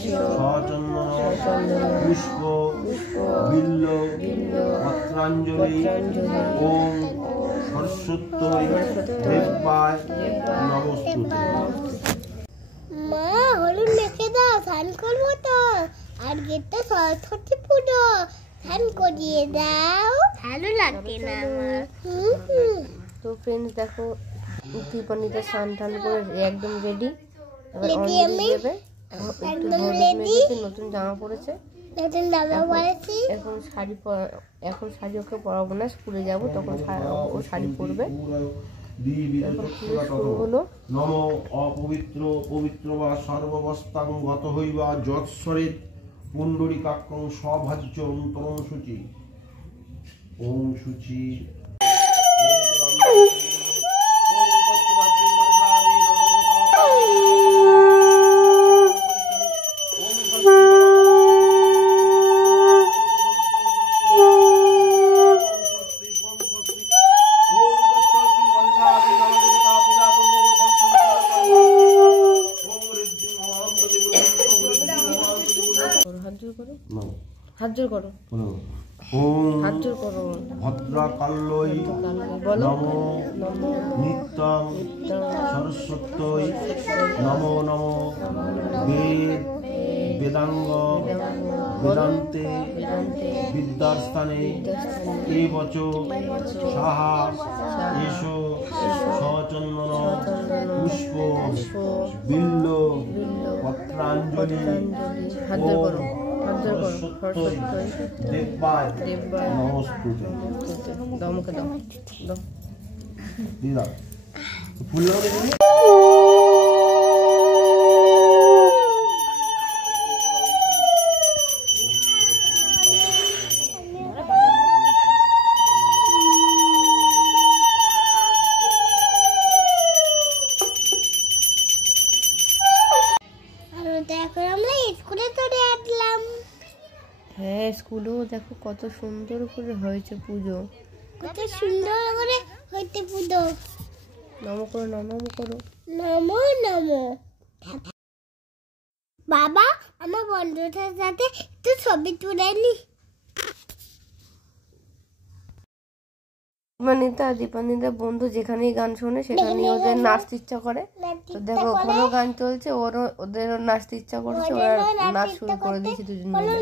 সচন্দন পুষ্প বিল্ল পত্রাঞ্জলি ওম সরস্বত্যই দেবায় নমস্তুতে। মা হলুদ মেখে দাও, স্নান করবো তো। আজকে তো সরস্বতী পুজো, স্নান করিয়ে দাও। ভালো লাগবে না আমার। তো ফ্রেন্ডস দেখো দীপান্বিতা স্নান টান করে একদম রেডি। এবার রেডি আমি একদম রেডি, নতুন জামা পরেছে, নতুন জামা পরেছি। এখন শাড়ি ওকে পরাবো না, স্কুলে যাবো তখন ও শাড়ি পরবে। নম অপবিত্র পবিত্র বা সর্বাবস্থাং গত হইবা যৎসরেত পুণ্ডরীকাক্ষং সভাজ্য অন্তরং শুচি। ওম শুচি হাত জোর করো। ওম ভদ্রাকাল্যই নমো নিত্যং সরস্বত্যই নমো নমো বেদাঙ্গ বেদান্তে বিদ্যাস্থানে এবচ সাহা এসো সচন্দন পুষ্প বিল্ল পত্রাঞ্জলি দেবায় নমস্তুতে। দমকে দাও দাও দিদা ফুল এখন আমরা স্কুলে চলে আসলাম। হ্যাঁ স্কুলেও দেখো কত সুন্দর করে হয়েছে পুজো, কত সুন্দর করে হইতে পুজো। নমো করো নমো করো নমো নমো। বাবা আমার বন্ধুদের সাথে একটু ছবি তুলে নি। দীপান্বিতা বন্ধু যেখানেই গান শোনে সেখানেই ওদের নাচতে ইচ্ছা করে। তো দেখো ওখানেও গান চলছে, ওদেরও নাচতে ইচ্ছা করছে, ওরা নাচ শুরু করে দিয়েছে দুজন মিলে।